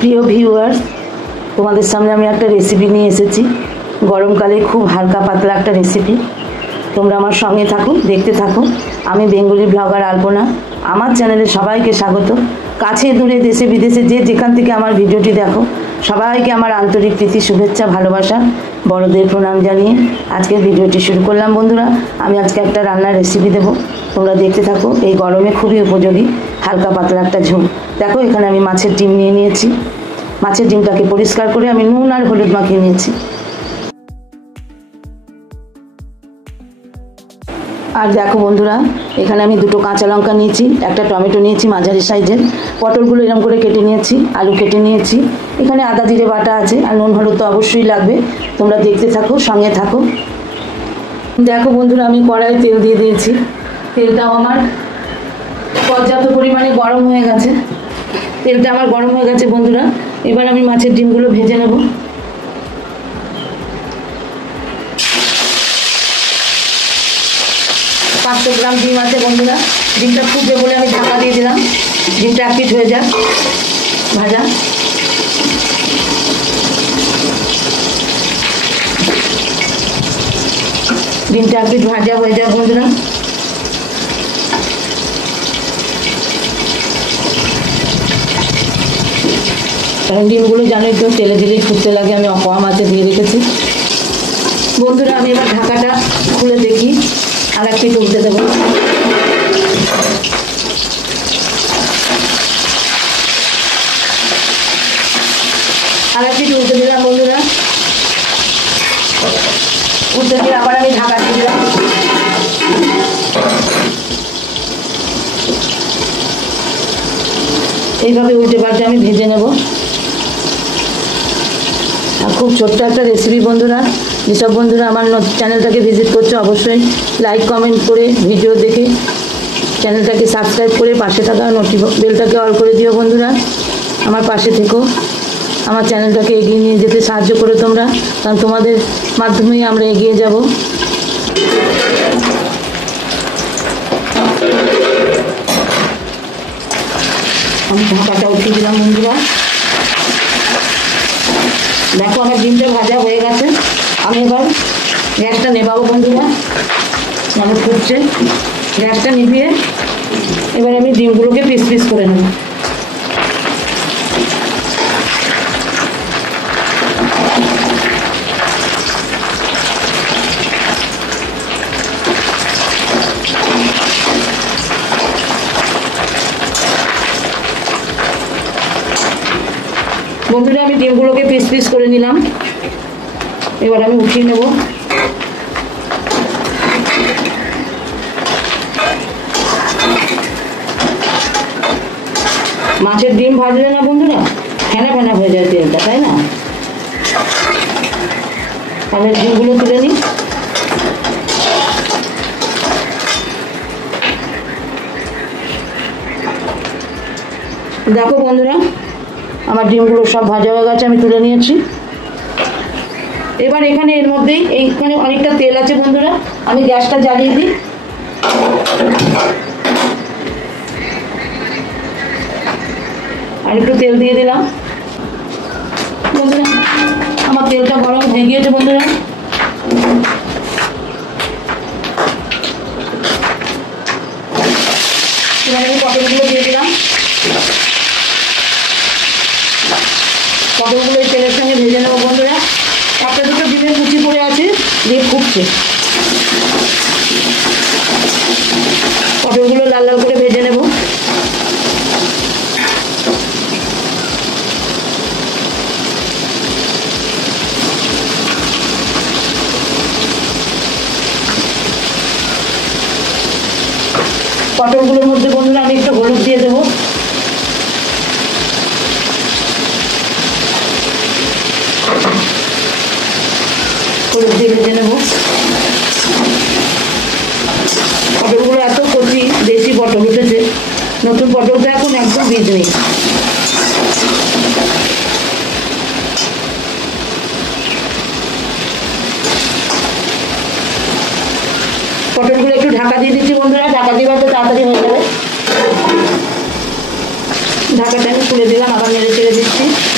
প্রিয় ভিউয়ার্স, তোমাদের সামনে আমি একটা রেসিপি নিয়ে এসেছি। গরমকালে খুব হালকা পাতলা একটা রেসিপি। তোমরা আমার সঙ্গে থাকো, দেখতে থাকো। আমি বেঙ্গলি ব্লগার আলপনা। আমার চ্যানেলে সবাইকে স্বাগত। কাছে দূরে দেশে বিদেশে যে যেখান থেকে আমার ভিডিওটি দেখো, সবাইকে আমার আন্তরিক প্রীতি, শুভেচ্ছা, ভালোবাসা, বড়দের প্রণাম জানিয়ে আজকের ভিডিওটি শুরু করলাম। বন্ধুরা, আমি আজকে একটা রান্নার রেসিপি দেবো, তোমরা দেখতে থাকো। এই গরমে খুবই উপযোগী হালকা পাতলা একটা ঝোল। দেখো, এখানে আমি মাছের ডিম নিয়ে নিয়েছি। মাছের ডিমটাকে পরিষ্কার করে আমি নুন আর হলুদ মাখিয়ে নিয়েছি। আর দেখো বন্ধুরা, এখানে আমি দুটো কাঁচা লঙ্কা নিয়েছি, একটা টমেটো নিয়েছি মাঝারি সাইজের, পটলগুলো এরকম করে কেটে নিয়েছি, আলু কেটে নিয়েছি। এখানে আদা জিরে বাটা আছে, আর নুন হলুদ তো অবশ্যই লাগবে। তোমরা দেখতে থাকো, সঙ্গে থাকো। দেখো বন্ধুরা, আমি কড়াইয়ে তেল দিয়ে দিয়েছি। তেলটাও আমার পর্যাপ্ত পরিমাণে গরম হয়ে গেছে। তেলটা আমার গরম হয়ে গেছে বন্ধুরা। এবার আমি মাছের ডিমগুলো ভেজে নেব। 500 গ্রাম ডিম আছে বন্ধুরা। ডিমটা ফুটবে বলে আমি ঢাকা দিয়ে দিলাম। ডিমটা এক পিঠ হয়ে যাক ভাজা। ডিমটা এক পিঠ ভাজা হয়ে যাক বন্ধুরা। কারণ ডিমগুলো জানোই তো, তেলে দিলেই ফুটতে লাগে। আমি কম আঁচে দিয়ে রেখেছি বন্ধুরা। আমি এবার ঢাকাটা খুলে দেখি, আর এক পিঠ উল্টে দেবো। আর এক পিঠ উল্টে দিলাম বন্ধুরা। উল্টে দিয়ে আবার আমি ঢাকা দিয়ে দিলাম। এইভাবে উল্টে পাল্টে আমি ভেজে নেব। আর খুব ছোট্ট একটা রেসিপি বন্ধুরা। যেসব বন্ধুরা আমার চ্যানেলটাকে ভিজিট করছো, অবশ্যই লাইক কমেন্ট করে ভিডিও দেখে চ্যানেলটাকে সাবস্ক্রাইব করে পাশে থাকা বেলটাকে অল করে দিও বন্ধুরা। আমার পাশে থেকো, আমার চ্যানেলটাকে এগিয়ে নিয়ে যেতে সাহায্য করো তোমরা, কারণ তোমাদের মাধ্যমেই আমরা এগিয়ে যাব। আমি ঢাকাটা উঠিয়ে দিলাম বন্ধুরা। দেখো, আমার ডিমটা ভাজা হয়ে গেছে। আমি এবার গ্যাসটা নেবাবো বন্ধুরা। মানে ফুটছে, গ্যাসটা নিভিয়ে এবার আমি ডিমগুলোকে পিস পিস করে নেব। বন্ধুরা, আমি ডিমগুলোকে পিস পিস করে নিলাম। এবার আমি উঠিয়ে নেব। মাছের ডিম ভাজলে না বন্ধুরা, ফেনা ফেনা হয়ে যায় তেলটা, তাই না? আমি ডিমগুলো তুলে নিই। দেখো বন্ধুরা, আমার ডিমগুলো সব ভাজা হয়ে গেছে, আমি তুলে নিয়েছি। এবার এখানে এর মধ্যেই এইখানে অনেকটা তেল আছে বন্ধুরা। আমি গ্যাসটা জ্বালিয়ে দিই। আর একটু তেল দিয়ে দিলাম বন্ধুরা। আমার তেলটা গরম হয়ে গিয়েছে বন্ধুরা। এবার আমি পটলগুলো দিয়ে দিলাম। পটলগুলো এই তেলের সঙ্গে ভেজে নেবো বন্ধুরা। একটা দুটো ডিমের কুচি পড়ে আছে, দিয়ে ফুটছে। পটলগুলো লাল লাল করে ভেজে নেব। পটলগুলোর মধ্যে বন্ধুরা আমি একটু হলুদ দিয়ে দেবো। হলুদ দিয়ে ভেজে নেব। পটলগুলো এত কচি দেশি পটল উঠেছে, নতুন পটলটা এখন একদম বীজ নেই। পটলগুলো একটু ঢাকা দিয়ে দিচ্ছি বন্ধুরা। ঢাকা দিয়ে তো তাড়াতাড়ি হয়ে যাবে। ঢাকাটা আমি খুলে দিলাম, আবার নেড়ে ছেড়ে দিচ্ছি। দিচ্ছি।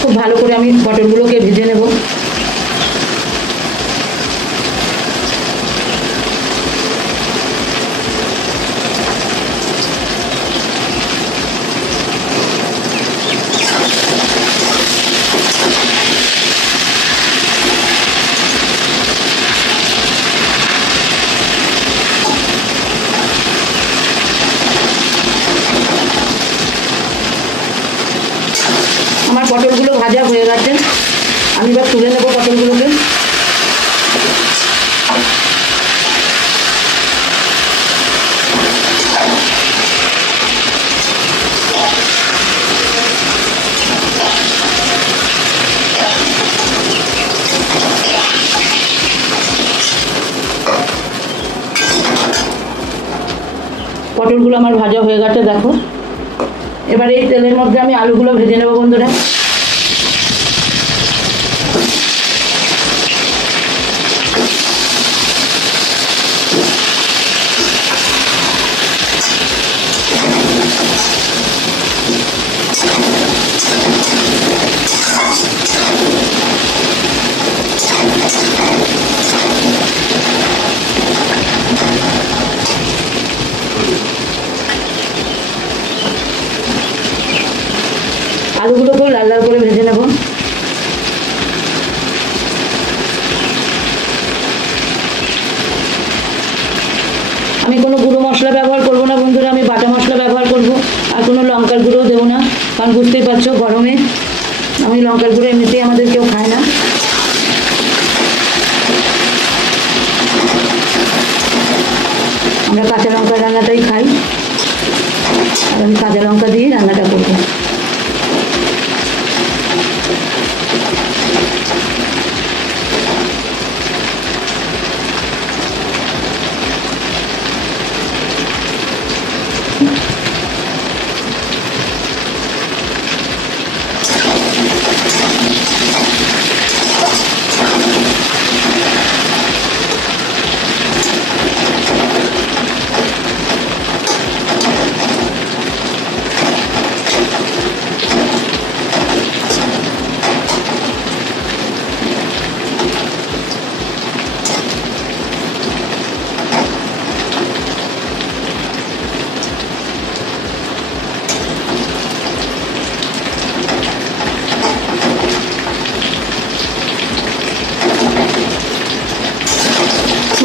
খুব ভালো করে আমি পটলগুলোকে ভেজে নেব। আমার পটলগুলো ভাজা হয়ে গেছে, আমি এবার তুলে নেব পটলগুলোকে। পটলগুলো আমার ভাজা হয়ে গেছে, দেখো। এবার এই তেলের মধ্যে আমি আলুগুলো ভেজে নেব বন্ধুরা। আলুগুলোকেও লাল লাল করে ভেজে নেব। আমি কোনো গুঁড়ো মশলা ব্যবহার করব না বন্ধুরা, আমি বাটা মশলা ব্যবহার করব। আর কোনো লঙ্কার গুঁড়োও দেবো না, কারণ বুঝতেই পারছো গরমে আমি লঙ্কার গুঁড়ো এমনিতেই আমাদের কেউ খায় না। আমরা কাঁচা লঙ্কার রান্নাটাই খাই, আর আমি কাঁচা লঙ্কা দিয়ে রান্নাটা করব।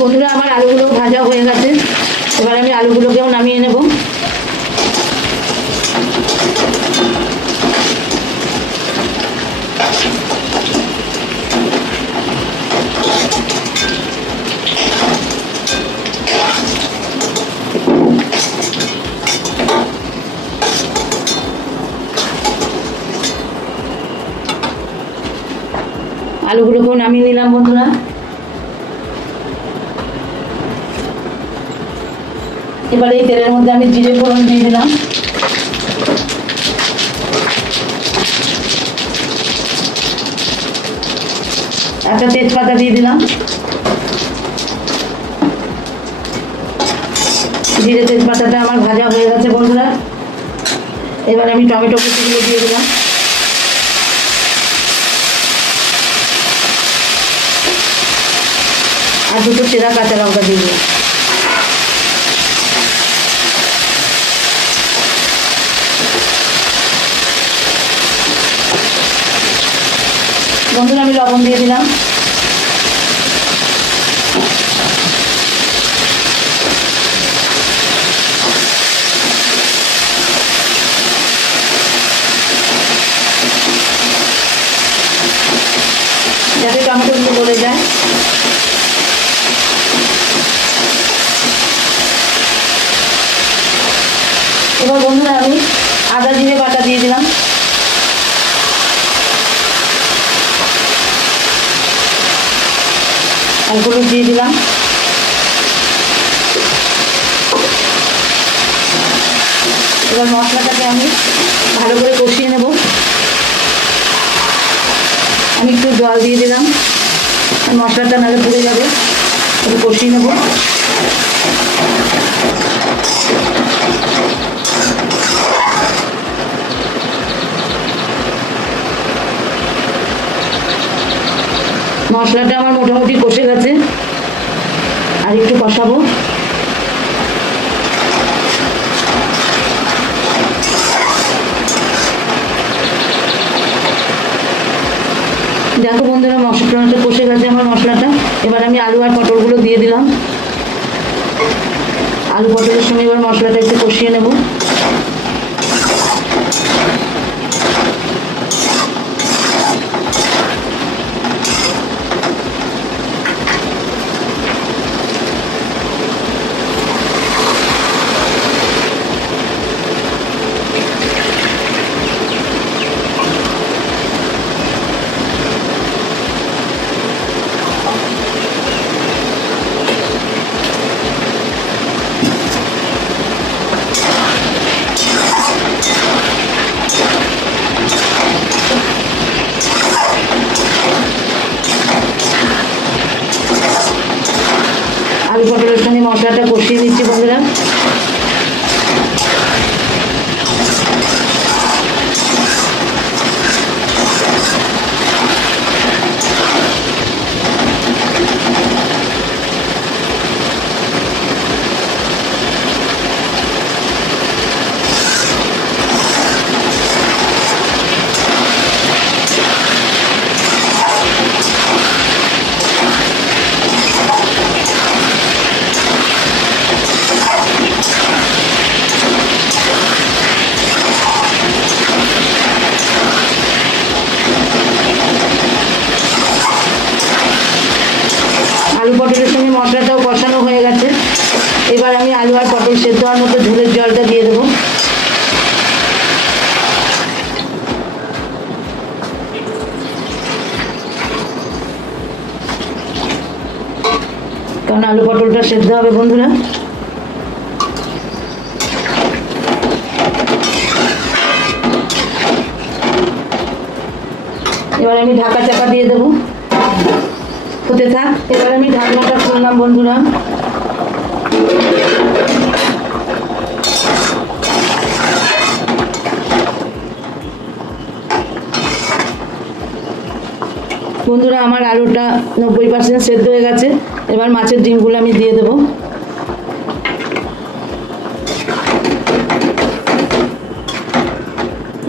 বন্ধুরা আমার আলুগুলো ভাজা হয়ে গেছে, এবার আমি আলুগুলোকেও নামিয়ে নেব। আলুগুলোকেও নামিয়ে নিলাম বন্ধুরা। এবার এই তেলের মধ্যে আমি জিরে ফোড়ন দিয়ে দিলাম। একটা তেজপাতা দিয়ে দিলাম। জিরে তেজপাতাটা আমার ভাজা হয়ে গেছে বন্ধুরা। এবার আমি টমেটো কুচিগুলো দিয়ে দিলাম। আর দুটো চেরা কাঁচা লঙ্কা দিয়ে দিলাম। বন্ধুরা আমি লবণ দিয়ে দিলাম। হলুদ দিয়ে দিলাম। এবার মশলাটাকে আমি ভালো করে কষিয়ে নেব। আমি একটু জল দিয়ে দিলাম, মশলাটা নাহলে পুড়ে যাবে, একটু কষিয়ে নেব। মশলাটা আমার মোটামুটি কষে গেছে, আর একটু কষাবো। দেখো বন্ধুরা, মশলাটা কষে গেছে আমার মশলাটা। এবার আমি আলু আর পটলগুলো দিয়ে দিলাম। আলু পটলের সঙ্গে এবার মশলাটা একটু কষিয়ে নেব। আলু পটলের সঙ্গে মশলাটা কষিয়ে দিচ্ছি বন্ধুরা। আলু পটলের সঙ্গে মশলাটাও কষানো হয়ে গেছে। এবার আমি আলু আর পটল সেদ্ধ হওয়ার মতো ঝোলের জলটা দিয়ে দেবো। কারণ আলু পটলটা সেদ্ধ হবে বন্ধুরা। এবার আমি ঢাকা চাপা দিয়ে দেবো, হতে থাক। এবার আমি ঢাকনাটা খুললাম বন্ধুরা। বন্ধুরা আমার আলুটা 90% সেদ্ধ হয়ে গেছে। এবার মাছের ডিমগুলো আমি দিয়ে দেবো।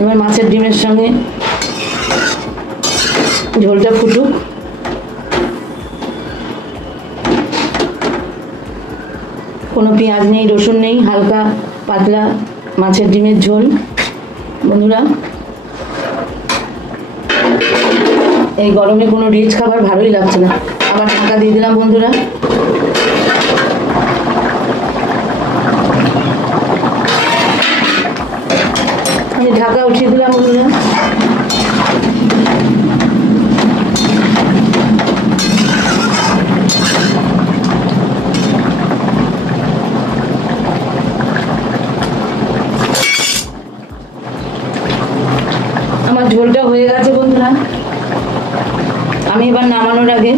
এবার মাছের ডিমের সঙ্গে ঝোলটা ফুটুক। কোনো পেঁয়াজ নেই, রসুন নেই, হালকা পাতলা মাছের ডিমের ঝোল বন্ধুরা। এই গরমে কোনো রিচ খাবার ভালোই লাগছে না। আবার ঢাকা দিয়ে দিলাম বন্ধুরা। আমি ঢাকা উঠিয়ে দিলাম বন্ধুরা। আমার ঝোলটা হয়ে গেছে বন্ধুরা। আমি এবার নামানোর আগে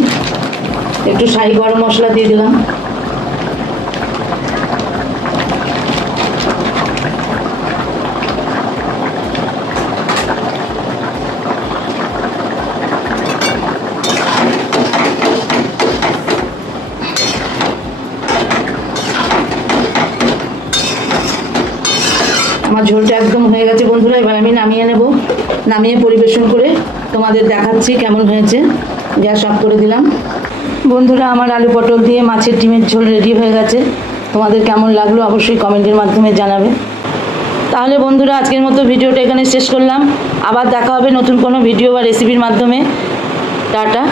একটু শাহি গরম মশলা দিয়ে দিলাম। আমার ঝোলটা একদম হয়ে গেছে বন্ধুরা। এবার আমি নামিয়ে নেব। নামিয়ে পরিবেশন করে তোমাদের দেখাচ্ছি কেমন হয়েছে। গ্যাস অফ করে দিলাম বন্ধুরা। আমার আলু পটল দিয়ে মাছের ডিমের ঝোল রেডি হয়ে গেছে। তোমাদের কেমন লাগলো অবশ্যই কমেন্টের মাধ্যমে জানাবে। তাহলে বন্ধুরা আজকের মতো ভিডিওটা এখানে শেষ করলাম। আবার দেখা হবে নতুন কোনো ভিডিও বা রেসিপির মাধ্যমে। টাটা।